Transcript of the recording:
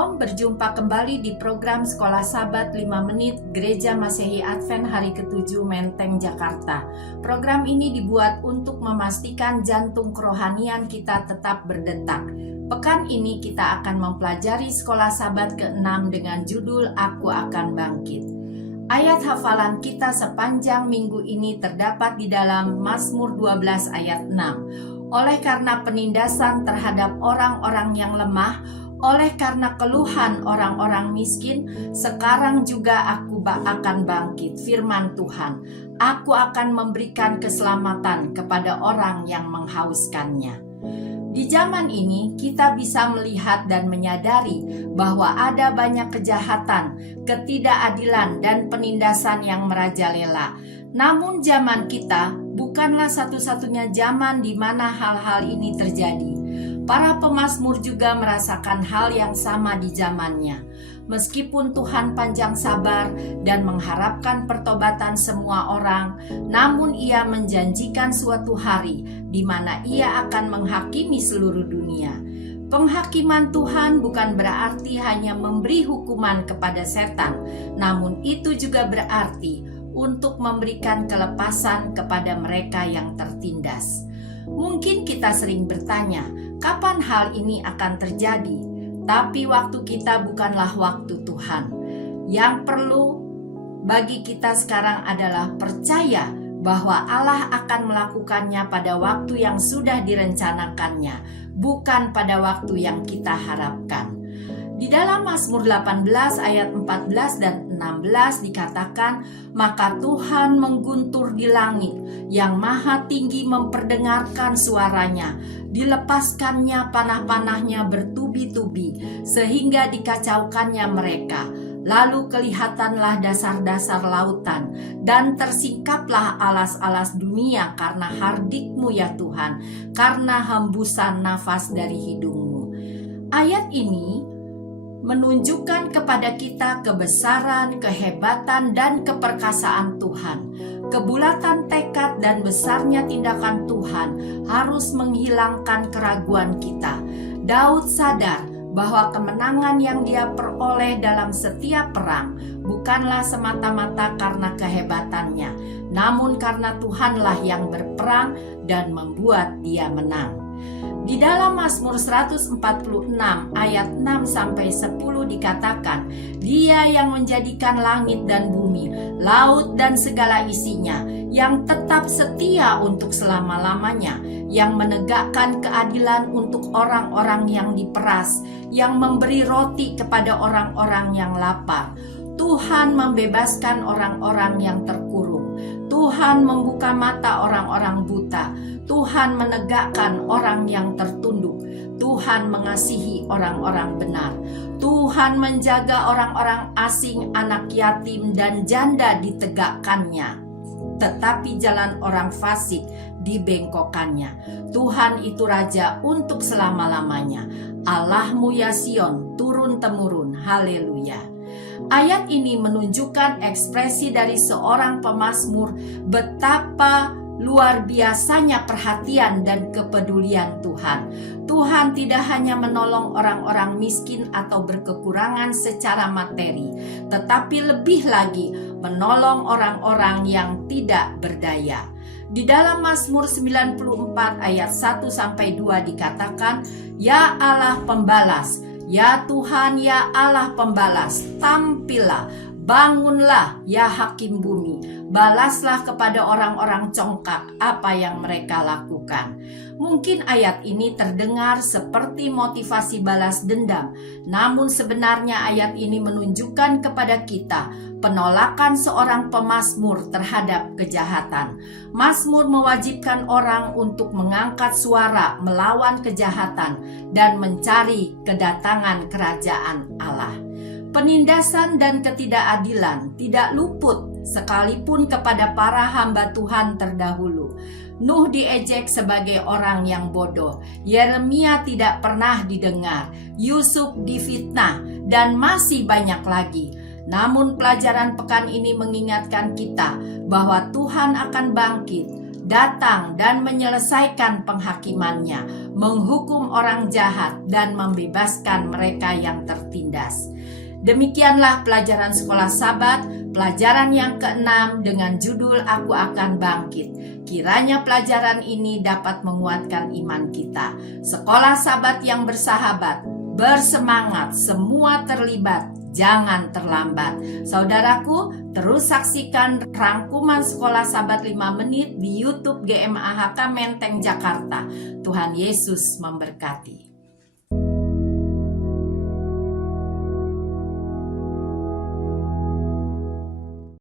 Shalom, berjumpa kembali di program Sekolah Sabat 5 Menit Gereja Masehi Advent hari ke-7 Menteng, Jakarta. Program ini dibuat untuk memastikan jantung kerohanian kita tetap berdetak. Pekan ini kita akan mempelajari Sekolah Sabat ke-6 dengan judul Aku Akan Bangkit. Ayat hafalan kita sepanjang minggu ini terdapat di dalam Mazmur 12 ayat 6. Oleh karena penindasan terhadap orang-orang yang lemah, oleh karena keluhan orang-orang miskin, sekarang juga aku akan bangkit, firman Tuhan. Aku akan memberikan keselamatan kepada orang yang menghauskannya. Di zaman ini, kita bisa melihat dan menyadari bahwa ada banyak kejahatan, ketidakadilan, dan penindasan yang merajalela. Namun zaman kita bukanlah satu-satunya zaman di mana hal-hal ini terjadi. Para pemazmur juga merasakan hal yang sama di zamannya. Meskipun Tuhan panjang sabar dan mengharapkan pertobatan semua orang, namun Ia menjanjikan suatu hari di mana Ia akan menghakimi seluruh dunia. Penghakiman Tuhan bukan berarti hanya memberi hukuman kepada setan, namun itu juga berarti untuk memberikan kelepasan kepada mereka yang tertindas. Mungkin kita sering bertanya, kapan hal ini akan terjadi? Tapi waktu kita bukanlah waktu Tuhan. Yang perlu bagi kita sekarang adalah percaya bahwa Allah akan melakukannya pada waktu yang sudah direncanakannya, bukan pada waktu yang kita harapkan. Di dalam Mazmur 18 ayat 14 dan 16 dikatakan, maka Tuhan mengguntur di langit, yang maha tinggi memperdengarkan suaranya, dilepaskannya panah-panahnya bertubi-tubi, sehingga dikacaukannya mereka. Lalu kelihatanlah dasar-dasar lautan, dan tersingkaplah alas-alas dunia karena hardikmu ya Tuhan, karena hembusan nafas dari hidungmu. Ayat ini menunjukkan kepada kita kebesaran, kehebatan, dan keperkasaan Tuhan. Kebulatan tekad dan besarnya tindakan Tuhan harus menghilangkan keraguan kita. Daud sadar bahwa kemenangan yang dia peroleh dalam setiap perang bukanlah semata-mata karena kehebatannya, namun karena Tuhanlah yang berperang dan membuat dia menang. Di dalam Mazmur 146 ayat 6-10 dikatakan, Dia yang menjadikan langit dan bumi, laut dan segala isinya, yang tetap setia untuk selama-lamanya, yang menegakkan keadilan untuk orang-orang yang diperas, yang memberi roti kepada orang-orang yang lapar. Tuhan membebaskan orang-orang yang terkurung. Tuhan membuka mata orang-orang buta. Tuhan menegakkan orang yang tertunduk. Tuhan mengasihi orang-orang benar. Tuhan menjaga orang-orang asing, anak yatim, dan janda ditegakkannya. Tetapi jalan orang fasik dibengkokkannya. Tuhan itu Raja untuk selama-lamanya. Allahmu ya Sion, turun-temurun. Haleluya. Ayat ini menunjukkan ekspresi dari seorang pemazmur betapa luar biasanya perhatian dan kepedulian Tuhan. Tuhan tidak hanya menolong orang-orang miskin atau berkekurangan secara materi, tetapi lebih lagi menolong orang-orang yang tidak berdaya. Di dalam Mazmur 94 ayat 1-2 dikatakan, Ya Allah pembalas, ya Tuhan ya Allah pembalas, tampillah, bangunlah ya hakim bumi. Balaslah kepada orang-orang congkak apa yang mereka lakukan. Mungkin ayat ini terdengar seperti motivasi balas dendam, namun sebenarnya ayat ini menunjukkan kepada kita penolakan seorang pemazmur terhadap kejahatan. Mazmur mewajibkan orang untuk mengangkat suara melawan kejahatan dan mencari kedatangan kerajaan Allah. Penindasan dan ketidakadilan tidak luput sekalipun kepada para hamba Tuhan terdahulu. Nuh diejek sebagai orang yang bodoh, Yeremia tidak pernah didengar, Yusuf difitnah, dan masih banyak lagi. Namun pelajaran pekan ini mengingatkan kita bahwa Tuhan akan bangkit datang dan menyelesaikan penghakimannya, menghukum orang jahat dan membebaskan mereka yang tertindas. Demikianlah pelajaran sekolah Sabat, pelajaran yang ke-6 dengan judul Aku Akan Bangkit. Kiranya pelajaran ini dapat menguatkan iman kita. Sekolah Sabat yang bersahabat, bersemangat, semua terlibat, jangan terlambat. Saudaraku, terus saksikan rangkuman sekolah Sabat 5 menit di YouTube GMAHK Menteng Jakarta. Tuhan Yesus memberkati.